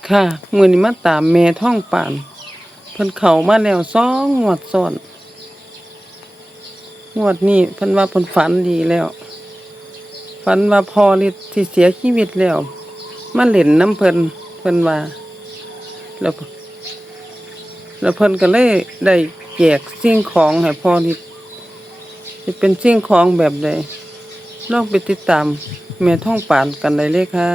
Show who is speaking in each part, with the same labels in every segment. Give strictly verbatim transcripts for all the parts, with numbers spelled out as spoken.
Speaker 1: ค่ะมื้อนี้มาตามแม่ท้องปานเพิ่นเข้ามาแล้วสองงวดซ้อนงวดนี้เพิ่นว่าเพิ่นฝันดีแล้วฝันว่าพ่อฤทธิ์ที่เสียชีวิตแล้วมาเล่นน้ำเพิ่นเพิ่นว่าแล้วก็แล้วเพิ่นก็เลยได้แจกสิ่งของให้พ่อฤทธิ์สิเป็นสิ่งของแบบใดลองไปติดตามแม่ท้องปานกันได้เลยค่ะ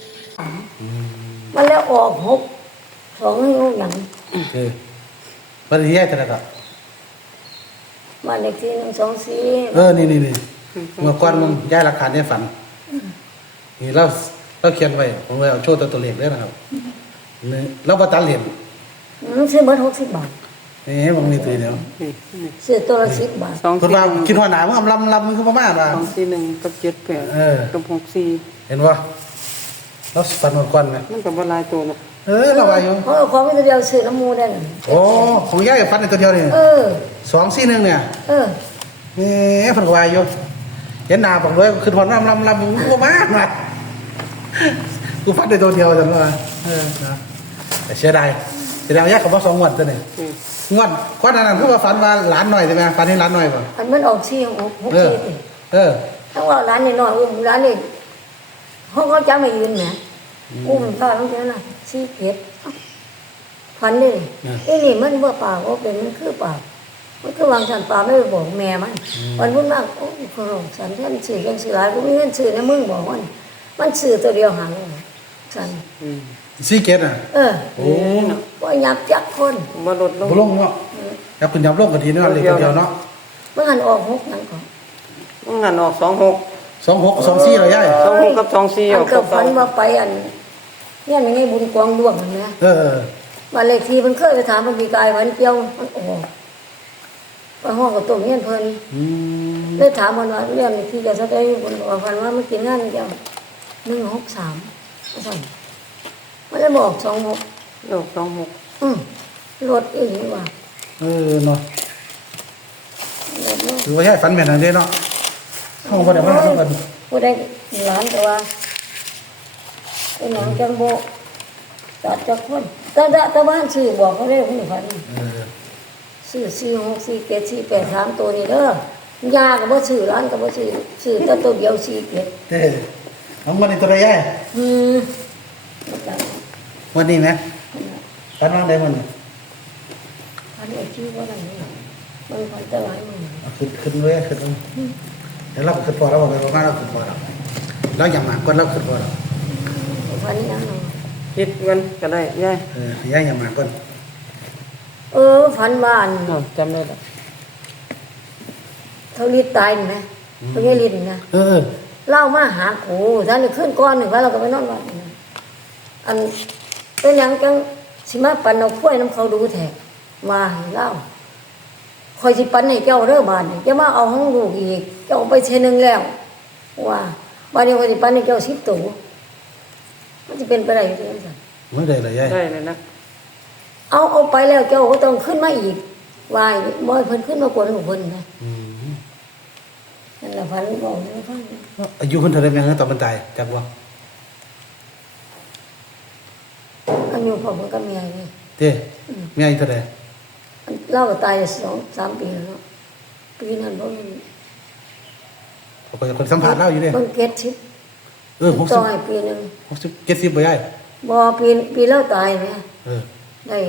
Speaker 2: มันแล้วออกหกสองให้ลูกหนัง
Speaker 3: คือวันที่แยกกันแล้วก็
Speaker 2: บ้านเลขที่หนึ่งสองสี่
Speaker 3: เออนี่นี่นี่เมื่อก่อนมันย้ายหลักฐานในฝันนี่เราเราเขียนไว้ผมเลยเอาโชว์ตัวตัวเลขด้วยนะครับนี่เราประตันเหรียญ
Speaker 2: มันซื้อเบิดหกสิบบาท
Speaker 3: นี่มันมีตัวเดียว
Speaker 2: ซื้อตัวละสิบบาท
Speaker 1: สอง
Speaker 3: คน
Speaker 1: สี่
Speaker 3: ว่ากินหัวหนามันลำลำมันคือมาม่ามา
Speaker 1: สองสี่หนึ่งกับเจ็ดแปด
Speaker 3: เออ
Speaker 1: กับหกสี่
Speaker 3: เห็นว่าเราฝันเมื่อก่อนไหม
Speaker 1: มันก็บ่หลายตัวเนาะ
Speaker 3: เออเราว่าอยู่
Speaker 2: เพราะเอาของไปตัวเดียวซื้อน้ำมูได้น่ะ
Speaker 3: โอ้ของย้ายฝันในตัวเดียวนี่
Speaker 2: เออ
Speaker 3: สองสี่หนึ่งเนี่ย
Speaker 2: เออ
Speaker 3: นี่ฝันว่าอยู่เห็นหนาบอกเลยคือหัวลำลำลำมันคือมาม่ามากูฝันในตัวเดียวจังเลยเออนะแต่เสียดายเสียดายแยกกับว่าสองงวดตัวนี่
Speaker 1: อืม
Speaker 3: งวดก้อนนั้นคือว่าฝันว่าหลานหน่อยใช่ไหมฝันให้หลานหน่อยป่ะ
Speaker 2: อันมันออกสี่หกหก
Speaker 3: เออ
Speaker 2: สี่ติ
Speaker 3: เออ
Speaker 2: ทั้งว่าร้านนี่น้อยอุ้มร้านนี่ห้องเขาจำไม่ยืนแหมอุ้มตาต้องเจอน่ะสี่เจ็ดพันเลยไอ้นี่มันบ่ปากว่าเป็นมันคือปากมันคือวางสันปลาไม่ไปบอกแม่มันวันพุ่นมากโอ้ยคนเราสันท่านสื่อยังสื่อหลายกูมีเงินสื่อในมึงบอกมันมันสื่อตัวเดียวหางสัน
Speaker 1: อืม
Speaker 3: ซีเกตอ่ะ
Speaker 2: เออ
Speaker 3: โอ้
Speaker 2: ว่ายับยักคน
Speaker 1: บ่ลดลง
Speaker 3: บุลงเนาะยับขึ้นยับลงกันทีเนาะเลยตัวเดียวเนาะ
Speaker 2: เมื่อหันออกหกนั่นก่อน
Speaker 1: มันหันออกสองหก
Speaker 3: สองหกสองสี่เหรอย่าย
Speaker 1: สองหกกับสองสี่
Speaker 2: อั
Speaker 1: อน อก
Speaker 2: เกิด
Speaker 1: เก่า
Speaker 2: ฝันว่าไปอันเนี่ยมันไงบุญกองดวงมันนะ
Speaker 3: เออเออ
Speaker 2: วันเลขที่มันเคยไปถามมันมีกายวันเกี่ยวมันออกไปห้องกับตัวเนี่ยเพิ่น
Speaker 3: อืม
Speaker 2: เลยถามมันว่าเรื่องเลขที่จะแสดงบุญบอกฟันว่ามันกินงานเกี่ยวหนึ่งหกสามสั่นมันเลยบอกสองหก
Speaker 1: ออกสองหก
Speaker 2: อืมรถอีกนี่ว่า
Speaker 3: เออเนาะ
Speaker 2: รถเนาะ
Speaker 3: ถือว่าย่ายฝันแม่นอันนี้เนาะห้องบ่ได้มาทุกคน
Speaker 2: ผู้ได้หลานแต่ว่าไอ้หนองจังโบจัดจักคนแต่แต่แต่บ้านซื้อบอกเขาได้ผู้ฝัน
Speaker 3: เออ
Speaker 2: ซื้อสี่หกสี่เจ็ดสี่แปดสามตัวนี่เด้อยากับบ่ซื้อร้านกับบ่ซื้อซื้อแต่ตัวเดียวสี่เจ็ด
Speaker 3: เด้ของวันนี้ตัวใดย่าย
Speaker 2: อืม
Speaker 3: วันนี้นะฝันว่าได้มัน
Speaker 2: อันนี้ชื่อว่าอะไรนี่มันพันจะหลายหมื่น
Speaker 3: เอาขึ้นขึ้นเลยขึ้นลงเดี๋ยวเราขึ้นพอเราบอกไปประมาณเราขึ้นพอเราเราอย่างหมากก่อนเราขึ้นพอเรา
Speaker 2: พันนี้ยังไง
Speaker 1: คิดกันก็ได้ยาย
Speaker 3: เออย่ายอย่างหมากก่อน
Speaker 2: เออพันบ้าน
Speaker 1: อ้าวจำได้ละ
Speaker 2: เขาลิดตายนี่นะเขาไม่ลิดนะ
Speaker 3: เออ
Speaker 2: เล่ามาหาโอ้ท่านนี่ขึ้นก้อนหนึ่งว่าเราก็ไปนอนวัดนี่อันเป็นหยังจังสิมาปันเอาข้วยน้ำเขาดูแท้มาให้เล่าคอยสิปันให้เจ้าเด้อบานนี่จะมาเอาห้องลูกอีกเจ้าไปเทนึงแล้วว่าบานนี้คอยสิปันให้เจ้าสิบตัวมันจะเป็นไปได้ยังไงสัน
Speaker 3: ไม่ได้เลยย่าย
Speaker 1: ได้เลยนะ
Speaker 2: เอาเอาไปแล้วเจ้าก็ต้องขึ้นมาอีกวายบ่อยเพิ่นขึ้นมากวนของเพิ่นนะ
Speaker 3: อืม
Speaker 2: นั่นแหละพันบอกให้ฟัง
Speaker 3: อายุคนเท่าไรแม่งตอนมันตายจักว่า
Speaker 2: อันอยู่พ่อมันก็เมียนี่
Speaker 3: เต้แม่อายุเท่าไร
Speaker 2: เล่าก็ตายสองสามปีแล้วเนาะปีนั้นบ่มี
Speaker 3: คนคนสัมผัสเล่าอยู่เนี่ย
Speaker 2: เพิ่นเก็ดชิป
Speaker 3: เออหกสิ
Speaker 2: ต่
Speaker 3: บ
Speaker 2: อให้ปีหนึง
Speaker 3: หกสิบเจ็ดสิบบ่ย่าย
Speaker 2: บ่ปีปีแล้วตายแม่
Speaker 3: เออ
Speaker 2: ได้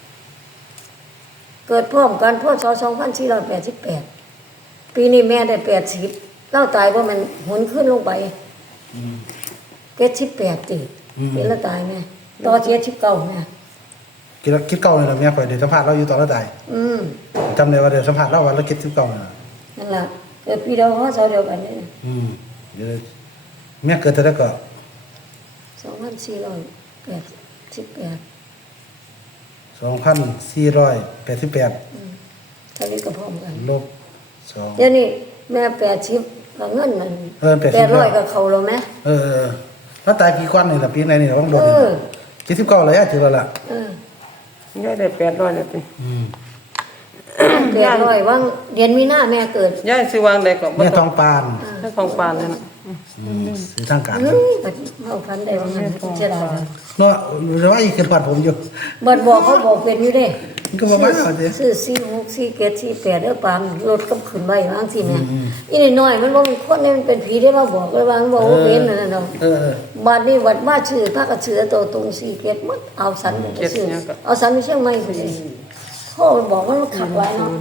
Speaker 2: เกิดพร้อมกันพศสองพันสี่ร้อยแปดสิบแปดปีนี้แม่ได้แปดสิบเล่าตายว่ามันหนขึ้นลงไป
Speaker 3: อืม
Speaker 2: เก็ดสิบแปดติ
Speaker 3: อืม
Speaker 2: ปีแล้วตายแม่ต่อเจ็ดสิบเก้าแม่
Speaker 3: คิดคิดเก่าเลยเหรอแม่ข่อยเดี๋ยวสัมผัสเราอยู่ตอนเราตาย
Speaker 2: อืม
Speaker 3: จำได้ว่าเดี๋ยวสัมผัสเราว่าเราคิดสิบเก่าน่ะ
Speaker 2: นั่นล่ะเกิดปีเดียวพศเดียวกันนี่
Speaker 3: อืมเดี๋ยวแม่เกิดเท่าไหร่ก็
Speaker 2: สองพันสี่ร้อยแปดสิบแปด
Speaker 3: สองพันสี่ร้อยแปดสิบแปด
Speaker 2: ทวีก็พร้อมกัน
Speaker 3: ลบสอง
Speaker 2: เดี๋ยวนี้แม่แปดสิบก็เงินมัน
Speaker 3: เออแปดสิบ
Speaker 2: แปดร้อยก็เขาแล้วไหม
Speaker 3: เออเออแล้วตายปีกวันนี่ล่ะปีไหนนี่ล่ะว่างโดน
Speaker 2: เออ
Speaker 3: เจ็ดสิบเก้าเลยอ่ะถือแล้วล่ะ
Speaker 2: เออย
Speaker 1: ายได้แปดร้อยเลยสิ
Speaker 3: อืม
Speaker 2: แปดร้อยว่างเดือนมีนาแม่เกิด
Speaker 1: ยายซื้อวางได้ก็บ่
Speaker 3: แม่ท
Speaker 1: ต้
Speaker 3: อ
Speaker 1: อง
Speaker 3: งปาน
Speaker 1: ให้ของปานเลยนะ
Speaker 3: อืมซื้อทางการ
Speaker 2: เฮ้ยบัดเอาพันได้ว่างั้นเสียดายเลย
Speaker 3: เนาะหรือว่าอีกคือผ่านผมอยู่
Speaker 2: บัดบอกเขาบอกเป็นอยู่เด้
Speaker 3: มันก็บ่มาเอาสิ
Speaker 2: ซื้อสี่หกสี่เจ็ดสี่แปดเด้อปามรถก็ขึ้นไปบางสิเนี่ยอีนี่น้อยมันบ่เป็นคนนี่มันเป็นผีได้มาบอกเลยว่ามันบอกว่าเป็นนั่นน่ะเนาะ
Speaker 3: เออ
Speaker 2: บัดนี้วัดมาชื่อพระกระเชือตัวตรงสี่เจ็ดมันเอาสันไปซื้อเอาสันไปเชียงใหม่พุ่นเลยพ่อบอกว่ามันขับไว้เนาะ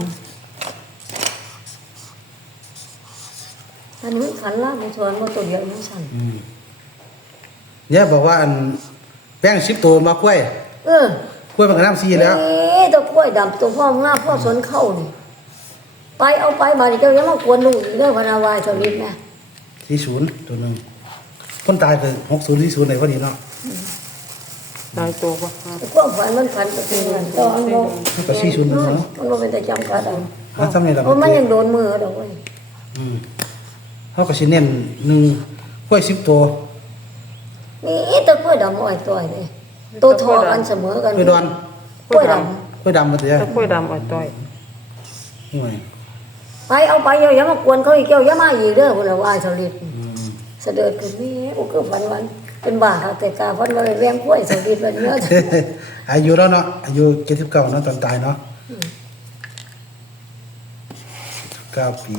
Speaker 2: อันนี้ขันล่าบุชวนว่าตัวเดียวยังสั่น
Speaker 3: อืมเนี่ยบอกว่าอันแป้งสิบตัวมากล้วย
Speaker 2: เออก
Speaker 3: ล้วยมันก็น้ำซีแล้ว
Speaker 2: เอ๊ะตัวกล้วยดำตัวพ่อง่าพ่อสนเข้านี่ไปเอาไปบาดนี้เจ้ายังมากวนลูกอีกเด้อพนาวายเท่านี้แม่
Speaker 3: สี่ศูนย์ตัวหนึ่งคนตายคือหกศูนย์สี่ศูนย์ไหนพอดีเนาะ
Speaker 1: ตายตัวบ่ครับ
Speaker 2: ความฝันมันฝันไปเป็นเงินตอนโล
Speaker 3: ก็สี่ศูนย์เนาะ
Speaker 2: มันบ่เป็นแต่จำกัดเอา
Speaker 3: หาซ้ำนี่ละ
Speaker 2: เพราะมันยังโดนมือดอกเว้ย
Speaker 3: อืมเขาก็สิเน้นหนึ่งกล้วยสิบตัว
Speaker 2: นี่ตะกล้วยดำอ้อยตัวนี่ตัวทอกันเสมอกัน
Speaker 3: กล้วยดอน
Speaker 2: กล้วยด
Speaker 3: กล้วยดำมาเถอะ
Speaker 1: แล้วกล้วยดำอ่อยต้อย
Speaker 3: ห่วย
Speaker 2: ำไปเอาไปอย่ามากวนเขาอีกเจ้าอย่ามาอีกเด้อพุ่นน่ะว่าสลิด
Speaker 3: อืม
Speaker 2: เสด็จขึ้นนี่โอ้ก็ฝันวันเป็นบ้าค่ะแต่กาฝันว่าแวงกล้วยสลิดแบบนี้
Speaker 3: อายุแล้วเนาะอายุเจ็ดสิบเก้าเนาะตอนตายเนาะเก้าปี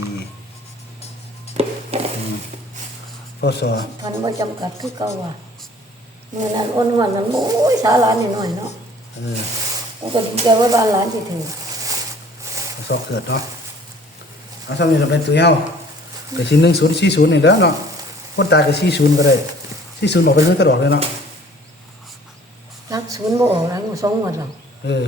Speaker 3: อืมพศ
Speaker 2: พันบ่จำกัดคือเก่าว่ะเมื่อนั้นอ้นวันนั้นโอ้ยสาหลานนิดหน่อยเนาะ
Speaker 3: เออ
Speaker 2: ผมก็ดีใจว่าบ้านหลานสิถึง
Speaker 3: พศเกิดเนาะเอาซ้ำนี่เราเป็นตัวเฮาก็สิหนึ่งศูนย์สี่ศูนย์นี่เด้อเนาะคนตายก็สี่ศูนย์ก็ได้สี่ศูนย์ออกไปเรื่อยตลอดเลยเนาะ
Speaker 2: รักศูนย์บ่ออกแล้วสองงวดหรอก
Speaker 3: เออ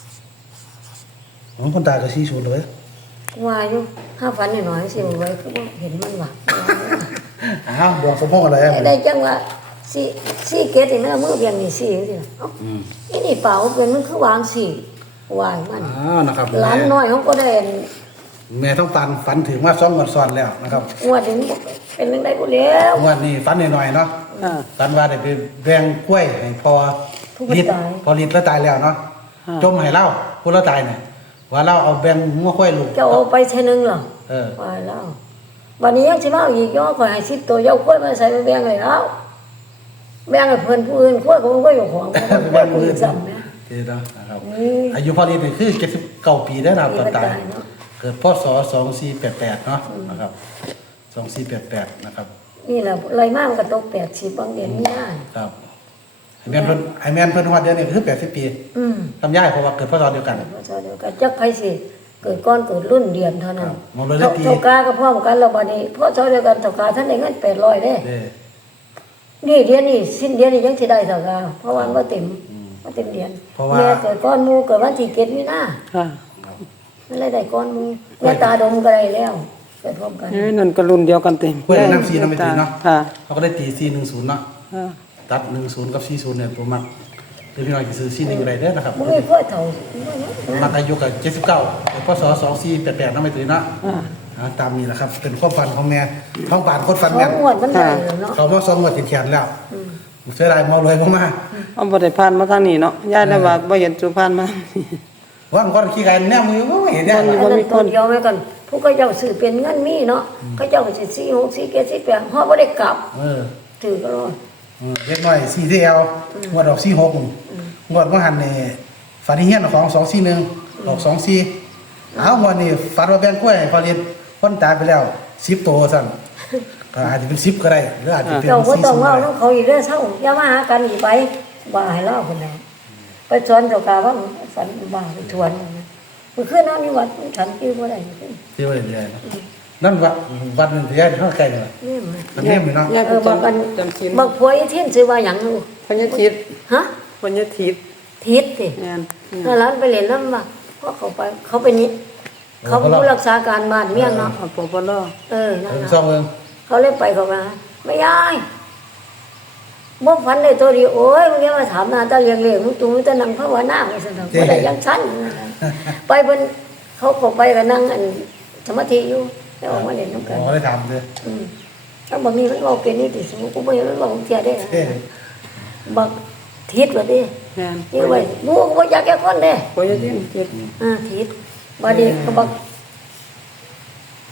Speaker 3: ของคนตายก็สี่ศูนย์เลย
Speaker 2: ว่าอยู่ห้าฝันนิดหน่อยสิบ่ไว้คือบ่เห็นมันว่ะ
Speaker 3: อ้าวดวงสมพงษ์อะไรอ่ะ
Speaker 2: ได้จังว่าสี่สี่เกตนี่นะมือเบียงนี่สี่จังซี่ล่ะเอ้า
Speaker 3: อืม
Speaker 2: อีนี่เปล่าเป็นมันคือวางสี่วายมัน
Speaker 3: อ้าวนะครับ
Speaker 2: หลานน้อยเขาก็ได้
Speaker 3: แม่ต้องปันฝันถึงว่าซ้อมกันซ้อนแล้วนะครับ
Speaker 2: งวดนี้เป็นจังได๋บ่แล้ว
Speaker 3: งวันนี้ฝันหน่อยๆเนาะ
Speaker 1: อ่า
Speaker 3: ฝันว่าได้ไปแบ่งกล้วยให้พอ
Speaker 2: ผู้บ่
Speaker 3: ลิด
Speaker 2: ตาย
Speaker 3: พอลิดแล้วตายแล้วเนาะ
Speaker 1: อ่า
Speaker 3: จมให้เล่าผู้แล้วตายเนี่ยว่าเราเอาแบ่งงัวกล้วยลูก
Speaker 2: เจ้าเอาไปเท่อนึงเหรอ
Speaker 3: เออ
Speaker 2: วายแล้ววันนี้ยังสิมาเอาอีกย่อข่อยให้สิบตัวเจ้ากล้วยมาใส่ไปแบ่งให้แล้วแบ่งให้เพิ่นผู้อื่นกล้วยของกล้วยอยู่ของ
Speaker 3: แบ่งมือ
Speaker 2: ซ้ำนะ
Speaker 3: เจอเนาะนะครับ
Speaker 2: นี่
Speaker 3: อายุพอลิดนี่คือเจ็ดสิบเก้าปีได้วนะครับตอนตาย
Speaker 2: ปีมันตายเนาะ
Speaker 3: เกิดพศสองสี่แปดแปดเนาะนะครับสองสี่แปดแปดนะครับ
Speaker 2: นี่แหละไรมากมันก็ตกแปดสิบบางเดือนนี่ได้
Speaker 3: ครับไอแมนเพิ่นไอแมนเพิ่นฮอดเดือนนี้ก็คือแปดสิบปี
Speaker 2: อืม
Speaker 3: ทำย่ายเพราะว่าเกิดพศเดียวกัน
Speaker 2: พศเดียวกันจักไผสิเกิดก้อนเกิดรุ่นเดือนเท่านั้น
Speaker 3: ครับหมดเลยแล้วปี
Speaker 2: เท่ากาก็พร้อมกันแล้วบัดนี้พศเดียวกันเท่ากาท่านได้เงินแปดร้อยเด้
Speaker 3: เด้อ
Speaker 2: นี่เดือนนี้สิ้นเดือนนี้ยังสิได้เท่ากาเพราะว่ามันบ่เต็มบ่เต็มเดือน
Speaker 3: เพราะว่า
Speaker 2: แม่เกิดก้อนหมู่เกิดวันที่เจ็ดมีนา
Speaker 1: ค่ะ
Speaker 2: มันเลยได้ก้อนหมู่แม่ตาดมก็ได้แล้วเกิดพร้อมกัน
Speaker 1: เอ้ยนั่นก็รุ่นเดียวกันเต็ม
Speaker 3: กล้วยน้ำซีน้ำไม่ตีเนาะ
Speaker 1: ค่ะ
Speaker 3: เขาก็ได้ตีสี่หนึ่งศูนย์เนาะ
Speaker 1: ค่ะ
Speaker 3: ตัดหนึ่งศูนย์กับสี่ศูนย์เนี่ยผมมักเดี๋ยวพี่น้อยจะซื้อสี่หนึ่งอะไรเด้อนะครับ
Speaker 2: บ่มีค่อยเท่า
Speaker 3: ผมมักอายุกับเจ็ดสิบเก้าพศสองสี่แปดแปดน้ำไม่ตีเนาะ
Speaker 1: อ่า
Speaker 3: อ่าตามนี้แหละครับ เป็นความฝันของแม่ท้องป่านคนฝัน
Speaker 2: สอ
Speaker 3: แม่
Speaker 2: ง
Speaker 3: น
Speaker 2: งวดมันได้แล้วเนาะ
Speaker 3: เขามาสองงวดติดแขนแล้วเสียดายเมาเลยมาก
Speaker 1: เอาบ่ได้ผ่านมาทางนี้เนาะยายเลยว่าบ่เห็นสุพรรณมา
Speaker 3: ๆว่าก่อนขี้ไก่แน่มือไม่เห็นเนี่ย
Speaker 1: มัน
Speaker 2: อันนั้นตัวเดียวไว้กันผู้ก็เจ้าซื้อเป็นเงินมีเนาะเขาเจ้าก็สิสี่หกสี่เจ็ดสี่แปดฮอดบ่ได้กลับ
Speaker 3: เออ
Speaker 2: ถือก็รอด
Speaker 3: เออเล็กน้อยสี่ทีเอลงวดออกสี่หกงวดว่าหันเนี่ยฝันที่เฮี้ยนของสองสี่หนึ่งออกสองสี่เอางวดนี้ฝันว่าแบงกล้วยพอเรียนคนตายไปแล้วสิบตัวสั่นก็อาจจะเป็นสิบก็ได้หรืออาจจะเป็น
Speaker 2: เจ้าบ่
Speaker 3: สี่
Speaker 2: ต้อง
Speaker 3: สิบ
Speaker 2: เว้า
Speaker 3: ก็
Speaker 2: น้
Speaker 3: ได้
Speaker 2: องเขาอีกเด้อเซาอย่ามาหากันอีกไปบ่าให้เล่าพุ่นน่ะไปสอนเจ้ากาว่าฝันบ่าไปทวนนะมื้อคืนนอนอยู่วัดฉันชื่อบ่ได้มื้อคืน
Speaker 3: ที่ว่าเรื่อยๆนะนั่นว่าวัดนึงที่ยายเท่าไกลเลย
Speaker 2: นี่มัน
Speaker 3: มันเทียมอยู่เนาะ
Speaker 1: ยาย
Speaker 2: เอ
Speaker 1: ก็
Speaker 2: อบอกกัน
Speaker 1: จำจำศีล
Speaker 2: บอกผัวอีเทียนซื้อว่าหยังลูก
Speaker 1: พญาทิต
Speaker 2: ฮะ
Speaker 1: พญาทิต
Speaker 2: ทิศสิ
Speaker 1: แม่นอืม
Speaker 2: ถ้าร้านไปเล่นแล้วมาเพราะเขาไปเขาเป็นนี่เขาเป็นผู้รักษาการบ้านเมี่ยงเนาะ
Speaker 1: เอาปปล
Speaker 2: เออนั่น
Speaker 3: เออ
Speaker 2: นะ
Speaker 3: ซ่องเมือง
Speaker 2: เขาเลยไปเขามาไม่ยายบ่ฝันได้ตัวเดียวโอ้ยมึงอย่ามาถามนาตาเลี้ยงเลี้ยงมึงตูมึงจะนั่งภาวนาไปซั่นดอกบ่ได้ยังชั้นไปเพิ่นเขาก็ไปก็นั่งอันสมาธิอยู่แล้วออกมาเล่นนำกัน
Speaker 3: อ๋อได้ถามเลย
Speaker 2: อืมแล้วบ่มีมันเว้าเป็นนี่ติสมมุติกูบ่เห็นมันเว้าเที่ยได้
Speaker 3: เอ้ย
Speaker 2: บักทิศว่าดิ
Speaker 1: แม่น
Speaker 2: นี่ไว้หมู่ก็บ่อยากแก่คนเด้
Speaker 1: พญาทิตเจ็ด
Speaker 2: อ่าทิศบัดนี้ก็บัก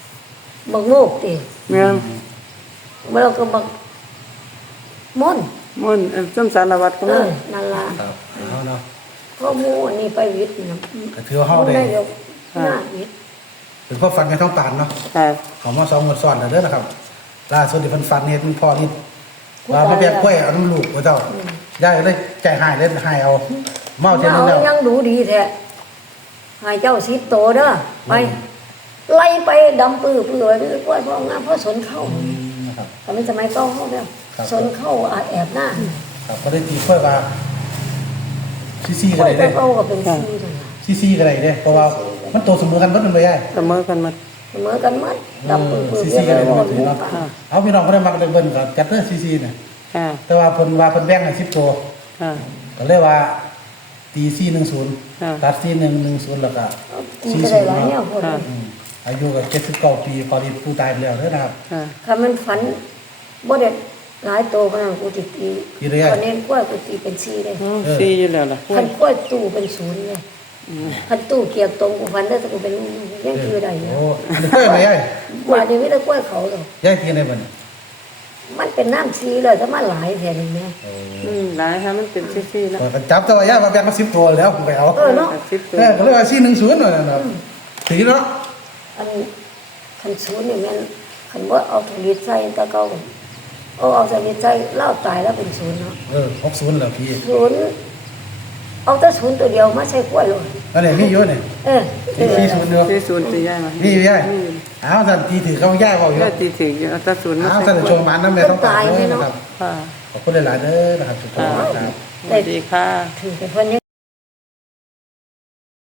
Speaker 2: บักโงกติ
Speaker 1: แม่น
Speaker 2: แล้วก็บักม่อน
Speaker 1: มม่วนเอ่อส้มสารวัตรก็
Speaker 2: เอ
Speaker 1: มา
Speaker 2: อนั่นล่ะ
Speaker 3: ครับเอาเนาะ
Speaker 2: พ่อหมูอันนี้ไปวิทย์นะ
Speaker 3: ก็ถือว่าเฮาได้
Speaker 2: ได้ยกหน้าวิทย์
Speaker 3: เป็นพ่อฟันกันท้องปานเนาะ
Speaker 1: ค่ะ
Speaker 3: เขามาสองหมดซ้อนแล้วเด้อนะครับล่าสุดที่เพิ่นฟันเฮ็ดพ่อนี่ว่ามาแบกกล้วยเอาน้ำลูกว่าเจ้ายายก็เลยใจหายเลยหายเอาเมาเท่านั้นแล้ว
Speaker 2: เอายังดูดีแท้ใหายเจ้าสิบโตเด้อไป ไล่ไปดำปื้อปื้อไปกล้วยพ่องามพ่อสนเข้า
Speaker 3: นะครับ
Speaker 2: แต่มันสมัยเก่าเฮาแล้ว
Speaker 3: ครับ
Speaker 2: สนเข้าอาแอบหน้า
Speaker 3: ครับก็ได้ตีกล้วยว่าซีซี
Speaker 2: ก
Speaker 3: กั
Speaker 2: ล้
Speaker 3: น
Speaker 2: วย
Speaker 3: ได้
Speaker 2: แต่
Speaker 3: เด้
Speaker 2: เก่าก็เป็นซีนั่นล่ะ
Speaker 3: ซีซีกันได้เด้เพราะว่ามันโตเสมอกันเบิดมันบ่ยาย
Speaker 1: เสมอกันหมา
Speaker 2: เสมอกันหมดดำปื้อปื้อ
Speaker 3: ซี
Speaker 2: เรี
Speaker 3: ซี
Speaker 2: ยก
Speaker 3: กันได้
Speaker 2: ว่า
Speaker 3: บ่ถือ
Speaker 2: ลูก
Speaker 3: เนาะ
Speaker 2: ป่า
Speaker 3: เอาพี่น้องบ่ได้มักเบิ่นก็จัดเด้อซีซีน่ะ
Speaker 1: ค่ะ
Speaker 3: แต่ว่าเพิ่นว่าเพิ่นแบ่งให้สิบตัว
Speaker 1: ค่ะ
Speaker 3: ก็เลยว่าตีสี่หนึ่งศูนย์
Speaker 1: ค่ะ
Speaker 3: ตัดสี่หนึ่งหนึ่งศูนย์แล้วก็
Speaker 2: กิน
Speaker 3: สี่
Speaker 2: ก็
Speaker 3: ศู
Speaker 2: ได้
Speaker 3: นย์
Speaker 2: หลายแนว
Speaker 3: เนาะ
Speaker 2: พอดี
Speaker 3: อืมอายุก็เจ็ดสิบเก้าปีพอดีผู้ตายไปแล้วเด้อนะครับ
Speaker 1: ค่ะ
Speaker 2: คันมันฝันบ่ได้หลายโตขนาดกูติตี
Speaker 3: ตีได้ไง
Speaker 2: คันเน้นกล้วยกูตีเป็นซีเลย
Speaker 1: อืมซีอยู่แล้วล่ะ
Speaker 2: คันกล้วยตู้เป็นศูนย์เลยคันตู้เกียบตรงกูฝันได้แต่กูเป็นยังคือได้อยู่
Speaker 3: โอ้อันนี้กล้วยไหนยาย
Speaker 2: ว่านี่ไม่ได้กล้วยเขาหรอก
Speaker 3: ยายตีได้บ่เนี่ย
Speaker 2: มันเป็นน้ำซีเลยถ้ามันหลายแถวนี้แม่
Speaker 3: โอ้
Speaker 1: อืมหลายค่ะมันเป็นซีๆแล้ว
Speaker 3: ก็จับแต่ว่ายายมาแบ่งมาสิบตัวแล้วผมไปเอา
Speaker 2: เออเนาะ
Speaker 1: สิบตัว
Speaker 3: เออก็เลยว่าสี่หนึ่งศูนย์นั่นน่ะตีเนาะ
Speaker 2: อันคันศูนย์นี่แม่นคันว่าเอาถุงลิตรใส่ตะเกาเอาเอาถุงลิตรใส่เล่าตายแล้วเป็นศูนย์เนาะ
Speaker 3: เออหกศูนย์แล้วพี่
Speaker 2: ศูนย์เอาแต่ศูนย์ตัวเดียวมาใส่กล้วยเลย
Speaker 3: อันนี้มีอยู่นี่
Speaker 2: เออ
Speaker 3: มีสี่ศูนย์อยู่
Speaker 1: ซีศูนย์ตีย่ายมา
Speaker 3: มีอยู่ยาย
Speaker 1: มีอยู่
Speaker 3: เอาท่านตีถือเขายายเว้าอยู่
Speaker 1: ก็ตีถึงอยู่เอาแตาศูนย์มา
Speaker 3: เอา
Speaker 1: ใส่
Speaker 3: ท่าน
Speaker 1: ขว
Speaker 3: โช
Speaker 1: ด
Speaker 3: ว์มันนำแม่ต้องการเด้อนะครับ
Speaker 1: ค่ะ
Speaker 3: ขอบคุณหลายๆเด้อนะครับทุกคน
Speaker 1: ค่ะ
Speaker 3: ครับ
Speaker 1: สวัสดีค่ะ
Speaker 2: ถือเป็นเพิ่น